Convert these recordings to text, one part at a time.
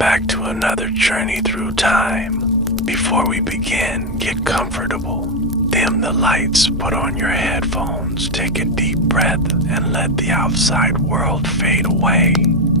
back to another journey through time. Before we begin, get comfortable. Dim the lights, put on your headphones, take a deep breath, and let the outside world fade away.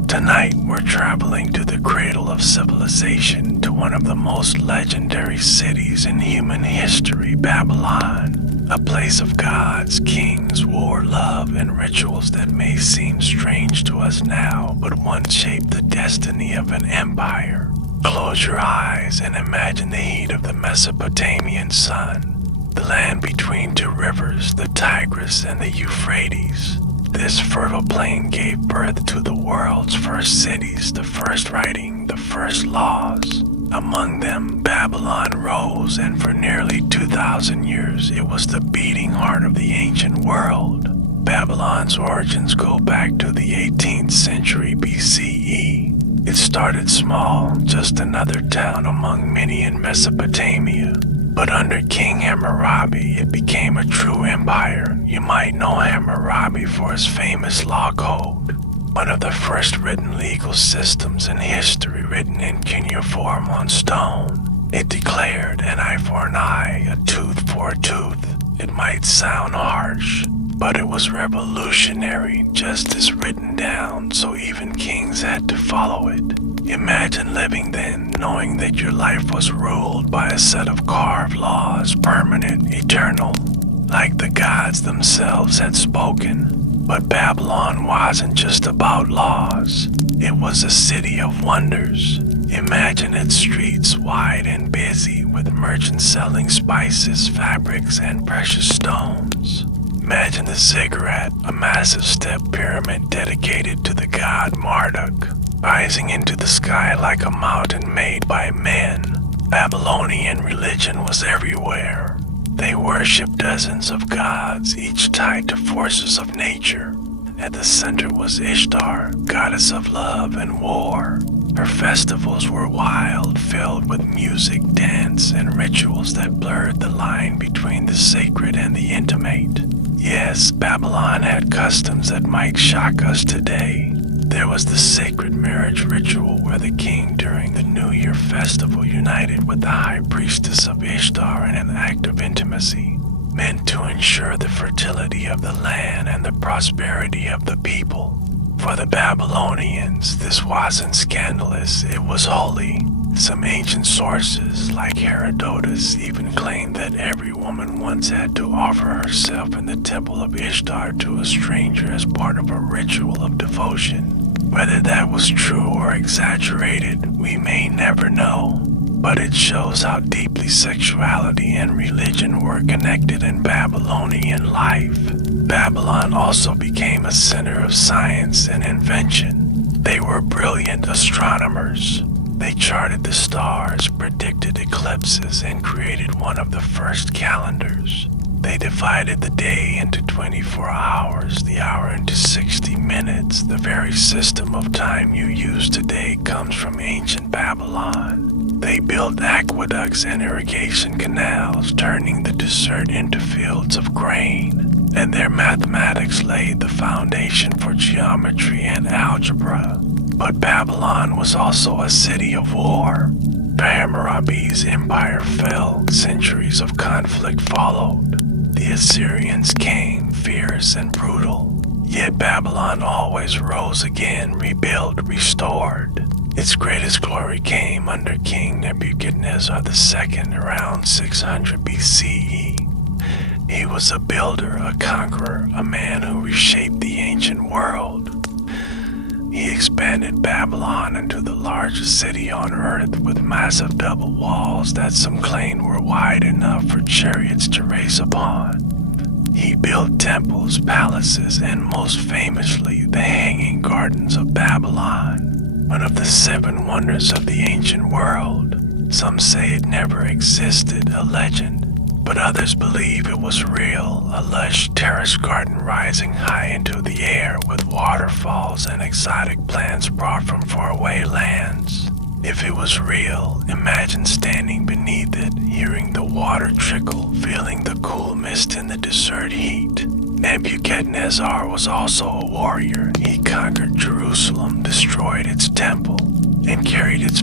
Tonight, we're traveling to the cradle of civilization, to one of the most legendary cities in human history, Babylon. A place of gods, kings, war, love, and rituals that may seem strange to us now, but once shaped the destiny of an empire. Close your eyes and imagine the heat of the Mesopotamian sun, the land between two rivers, the Tigris and the Euphrates. This fertile plain gave birth to the world's first cities, the first writing, the first laws. Among them, Babylon rose, and for nearly 2,000 years, it was the beating heart of the ancient world. Babylon's origins go back to the 18th century BCE. It started small, just another town among many in Mesopotamia. But under King Hammurabi, it became a true empire. You might know Hammurabi for his famous law code, one of the first written legal systems in history, written in cuneiform on stone. It declared an eye for an eye, a tooth for a tooth. It might sound harsh, but it was revolutionary, justice written down, so even kings had to follow it. Imagine living then, knowing that your life was ruled by a set of carved laws, permanent, eternal, like the gods themselves had spoken. But Babylon wasn't just about laws. It was a city of wonders. Imagine its streets wide and busy, with merchants selling spices, fabrics, and precious stones. Imagine the ziggurat, a massive step pyramid dedicated to the god Marduk, rising into the sky like a mountain made by men. Babylonian religion was everywhere. They worshipped dozens of gods, each tied to forces of nature. At the center was Ishtar, goddess of love and war. Her festivals were wild, filled with music, dance, and rituals that blurred the line between the sacred and the intimate. Yes, Babylon had customs that might shock us today. There was the sacred marriage ritual where the king during the New Year festival united with the high priestess of Ishtar in an act of intimacy, meant to ensure the fertility of the land and the prosperity of the people. For the Babylonians, this wasn't scandalous, it was holy. Some ancient sources, like Herodotus, even claim that every woman once had to offer herself in the temple of Ishtar to a stranger as part of a ritual of devotion. Whether that was true or exaggerated, we may never know, but it shows how deeply sexuality and religion were connected in Babylonian life. Babylon also became a center of science and invention. They were brilliant astronomers. They charted the stars, predicted eclipses, and created one of the first calendars. They divided the day into 24 hours, the hour into 60 minutes. The very system of time you use today comes from ancient Babylon. They built aqueducts and irrigation canals, turning the desert into fields of grain. And their mathematics laid the foundation for geometry and algebra. But Babylon was also a city of war. Hammurabi's empire fell, centuries of conflict followed. The Assyrians came, fierce and brutal. Yet Babylon always rose again, rebuilt, restored. Its greatest glory came under King Nebuchadnezzar II around 600 BCE. He was a builder, a conqueror, a man who reshaped the ancient world. He expanded Babylon into the largest city on earth with massive double walls that some claimed were wide enough for chariots to race upon. He built temples, palaces, and most famously, the Hanging Gardens of Babylon, one of the 7 wonders of the ancient world. Some say it never existed, a legend, but others believe it was real, a lush terrace garden rising high into the air with waterfalls and exotic plants brought from faraway lands. If it was real, imagine standing beneath it, hearing the water trickle, feeling the cool mist in the desert heat. Nebuchadnezzar was also a warrior. He conquered Jerusalem, destroyed its temple, and carried its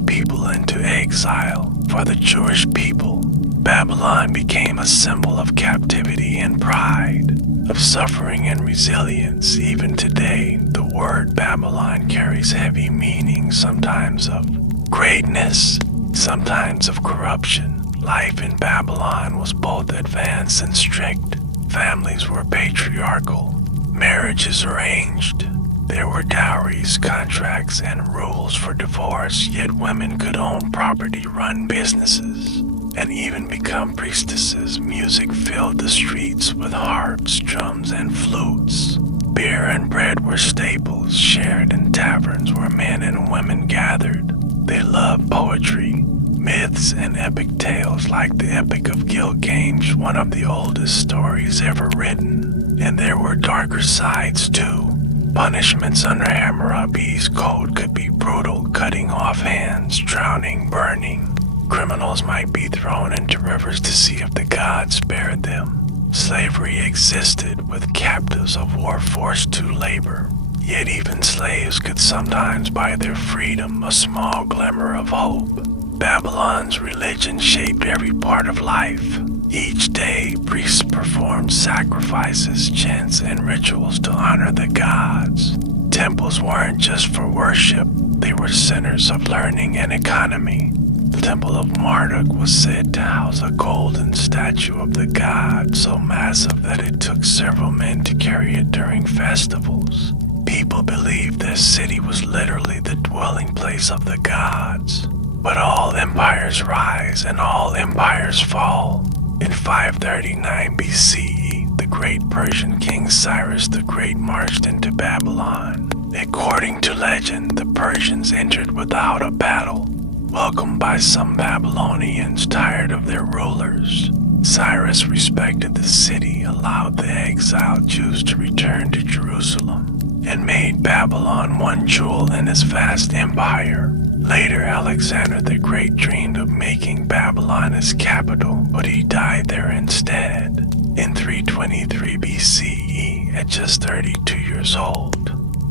exile for the Jewish people. Babylon became a symbol of captivity and pride, of suffering and resilience. Even today, the word Babylon carries heavy meaning, sometimes of greatness, sometimes of corruption. Life in Babylon was both advanced and strict. Families were patriarchal, marriages arranged. There were dowries, contracts, and rules for divorce, yet women could own property, run businesses, and even become priestesses. Music filled the streets with harps, drums, and flutes. Beer and bread were staples, shared in taverns where men and women gathered. They loved poetry, myths, and epic tales like the Epic of Gilgamesh, one of the oldest stories ever written. And there were darker sides too. Punishments under Hammurabi's code could be brutal, cutting off hands, drowning, burning. Criminals might be thrown into rivers to see if the gods spared them. Slavery existed, with captives of war forced to labor. Yet even slaves could sometimes buy their freedom, a small glimmer of hope. Babylon's religion shaped every part of life. Each day, priests performed sacrifices, chants, and rituals to honor the gods. Temples weren't just for worship, they were centers of learning and economy. The Temple of Marduk was said to house a golden statue of the god, so massive that it took several men to carry it during festivals. People believed this city was literally the dwelling place of the gods. But all empires rise and all empires fall. In 539 BCE, the great Persian king Cyrus the Great marched into Babylon. According to legend, the Persians entered without a battle, welcomed by some Babylonians tired of their rulers. Cyrus respected the city, allowed the exiled Jews to return to Jerusalem, and made Babylon one jewel in his vast empire. Later, Alexander the Great dreamed of making Babylon his capital, but he died there instead in 323 BCE at just 32 years old.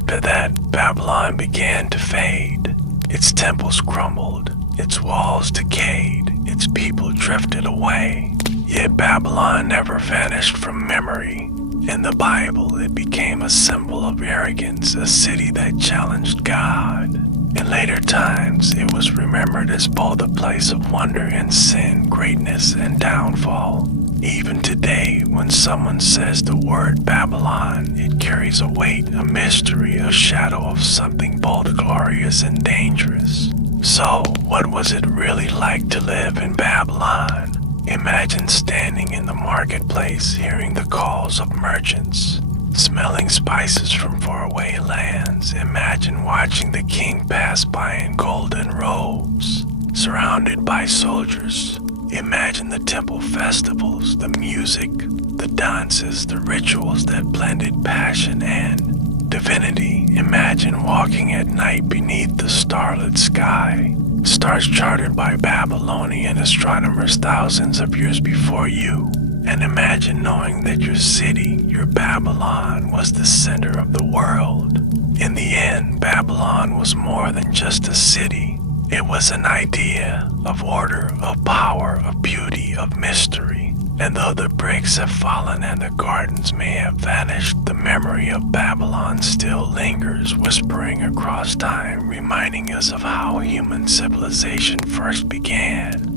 After that, Babylon began to fade. Its temples crumbled, its walls decayed, its people drifted away. Yet Babylon never vanished from memory. In the Bible, it became a symbol of arrogance, a city that challenged God. In later times, it was remembered as both a place of wonder and sin, greatness and downfall. Even today, when someone says the word Babylon, it carries a weight, a mystery, a shadow of something both glorious and dangerous. So, what was it really like to live in Babylon? Imagine standing in the marketplace, hearing the calls of merchants, smelling spices from faraway lands. Imagine watching the king pass by in golden robes, surrounded by soldiers. Imagine the temple festivals, the music, the dances, the rituals that blended passion and divinity. Imagine walking at night beneath the starlit sky, stars charted by Babylonian astronomers thousands of years before you. And imagine knowing that your city, your Babylon, was the center of the world. In the end, Babylon was more than just a city. It was an idea of order, of power, of beauty, of mystery. And though the bricks have fallen and the gardens may have vanished, the memory of Babylon still lingers, whispering across time, reminding us of how human civilization first began.